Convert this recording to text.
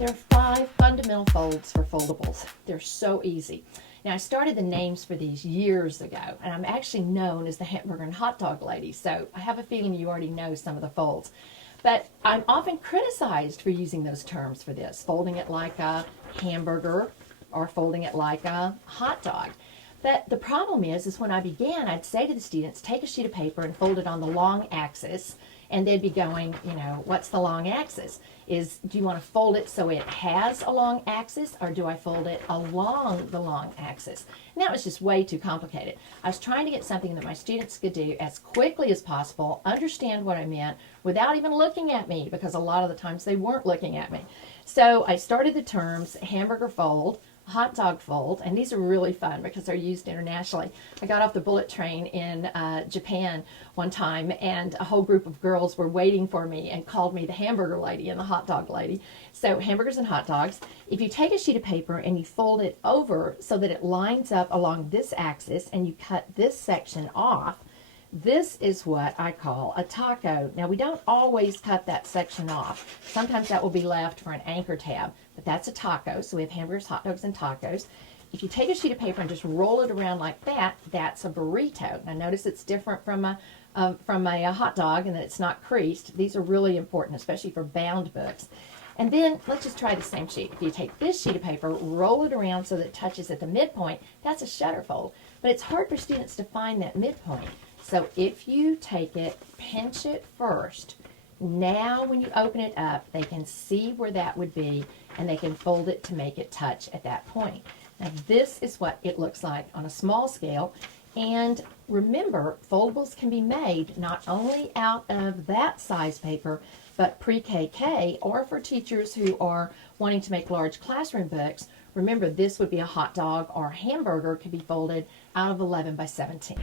There are 5 fundamental folds for foldables. They're so easy. Now, I started the names for these years ago, and I'm actually known as the hamburger and hot dog lady, so I have a feeling you already know some of the folds. But I'm often criticized for using those terms for this, folding it like a hamburger or folding it like a hot dog. But the problem is when I began, I'd say to the students, take a sheet of paper and fold it on the long axis, and they'd be going, what's the long axis? Do you want to fold it so it has a long axis, or do I fold it along the long axis? And that was just way too complicated. I was trying to get something that my students could do as quickly as possible, understand what I meant without even looking at me, because a lot of the times they weren't looking at me. So I started the terms hamburger fold, hot dog fold, and these are really fun because they're used internationally. I got off the bullet train in Japan one time, and a whole group of girls were waiting for me and called me the hamburger lady and the hot dog lady. So hamburgers and hot dogs. If you take a sheet of paper and you fold it over so that it lines up along this axis and you cut this section off, this is what I call a taco. Now, we don't always cut that section off. Sometimes that will be left for an anchor tab, but that's a taco. So we have hamburgers, hot dogs, and tacos. If you take a sheet of paper and just roll it around like that, that's a burrito. Now, notice it's different from a hot dog and that it's not creased. These are really important, especially for bound books. And then let's just try the same sheet. If you take this sheet of paper, roll it around so that it touches at the midpoint, that's a shutter fold. But it's hard for students to find that midpoint. So if you take it, pinch it first, now when you open it up, they can see where that would be, and they can fold it to make it touch at that point. Now this is what it looks like on a small scale. And remember, foldables can be made not only out of that size paper, but pre-KK, or for teachers who are wanting to make large classroom books. Remember, this would be a hot dog, or hamburger could be folded out of 11 by 17.